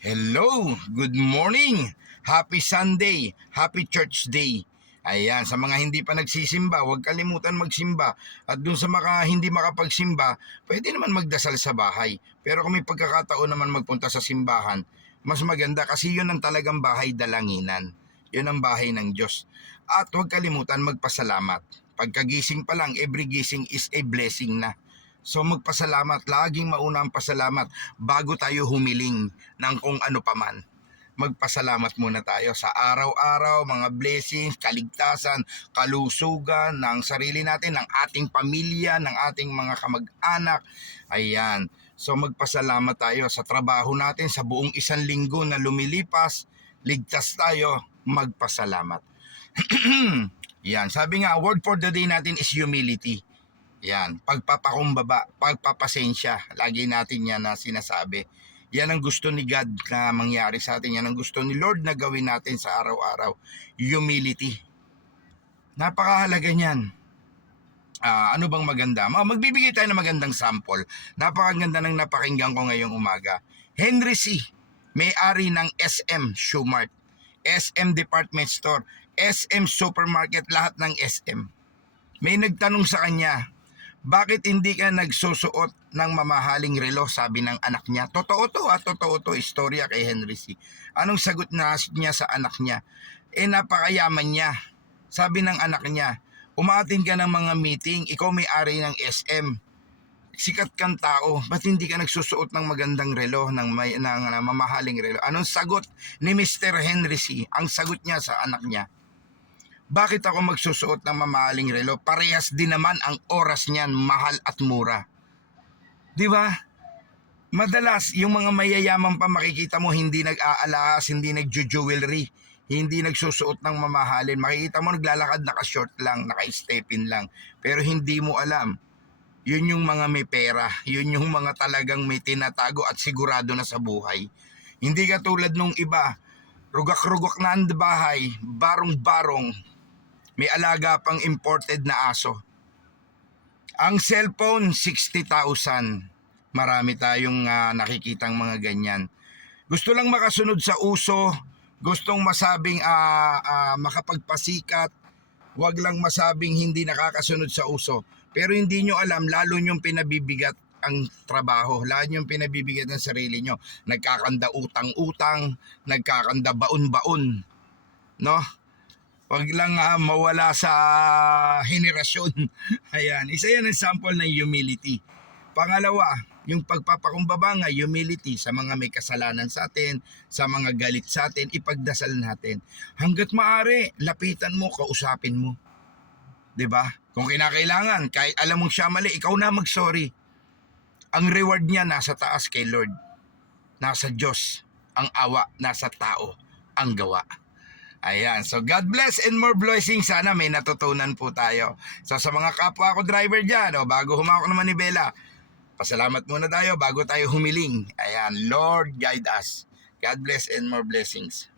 Hello, good morning, happy Sunday, happy church day. Ayan, sa mga hindi pa nagsisimba, huwag kalimutan magsimba. At dun sa hindi makapagsimba, pwede naman magdasal sa bahay. Pero kung may pagkakataon naman magpunta sa simbahan, mas maganda kasi yun ang talagang bahay dalanginan. Yun ang bahay ng Diyos. At huwag kalimutan magpasalamat. Pagkagising pa lang, every gising is a blessing na. So magpasalamat, laging mauna ang pasalamat bago tayo humiling ng kung ano paman. Magpasalamat muna tayo sa araw-araw, mga blessings, kaligtasan, kalusugan ng sarili natin, ng ating pamilya, ng ating mga kamag-anak. Ayan. So magpasalamat tayo sa trabaho natin, sa buong isang linggo na lumilipas, ligtas tayo, magpasalamat. Yan, sabi nga, word for the day natin is humility. Yan, pagpapakumbaba, pagpapasensya, lagi natin yan na sinasabi. Yan ang gusto ni God na mangyari sa atin. Yan ang gusto ni Lord na gawin natin sa araw-araw. Humility. Napakahalaga niyan. Ano bang maganda? Magbibigay tayo ng magandang sample. Napakaganda ng napakinggan ko ngayong umaga. Henry C., may-ari ng SM Shoe Mart, SM Department Store, SM Supermarket, lahat ng SM. May nagtanong sa kanya, bakit hindi ka nagsusuot ng mamahaling relo, sabi ng anak niya. Totoo to, istorya kay Henry C. Anong sagot niya sa anak niya? Napakayaman niya. Sabi ng anak niya, umaattend ka ng mga meeting, ikaw may-ari ng SM. Sikat kang tao, ba't hindi ka nagsusuot ng magandang relo, ng mamahaling relo? Anong sagot ni Mr. Henry C? Ang sagot niya sa anak niya, bakit ako magsusuot ng mamahaling relo? Parehas din naman ang oras niyan, mahal at mura. Di ba? Madalas, yung mga mayayaman pa makikita mo, hindi nag-aalahas, hindi nag-jewelry, hindi nagsusuot ng mamahalin. Makikita mo naglalakad, naka-short lang, naka-step-in lang. Pero hindi mo alam, yun yung mga may pera, yun yung mga talagang may tinatago at sigurado na sa buhay. Hindi katulad nung iba, rugak-rugak na ang bahay, barong-barong, may alaga pang imported na aso. Ang cellphone, 60,000. Marami tayong nakikitang mga ganyan. Gusto lang makasunod sa uso, gustong masabing makapagpasikat, wag lang masabing hindi nakakasunod sa uso. Pero hindi nyo alam, lalo nyong pinabibigat ang trabaho, lalo nyong pinabibigat ang sarili nyo. Nagkakanda utang-utang, nagkakanda baon-baon. No? Wag lang mawala sa henerasyon. Ayan, isa yan ang sample ng humility. Pangalawa, yung pagpapakumbaba nga, humility sa mga may kasalanan sa atin, sa mga galit sa atin, ipagdasal natin. Hanggat maaari, lapitan mo, kausapin mo. 'Di ba? Kung kinakailangan, kahit alam mong siya mali, ikaw na mag-sorry. Ang reward niya nasa taas kay Lord. Nasa Diyos ang awa, nasa tao ang gawa. Ayan, so God bless and more blessings. Sana may natutunan po tayo. So sa mga kapwa ko driver dyan, bago humawak ng manibela, pasalamat muna tayo bago tayo humiling. Ayan, Lord guide us. God bless and more blessings.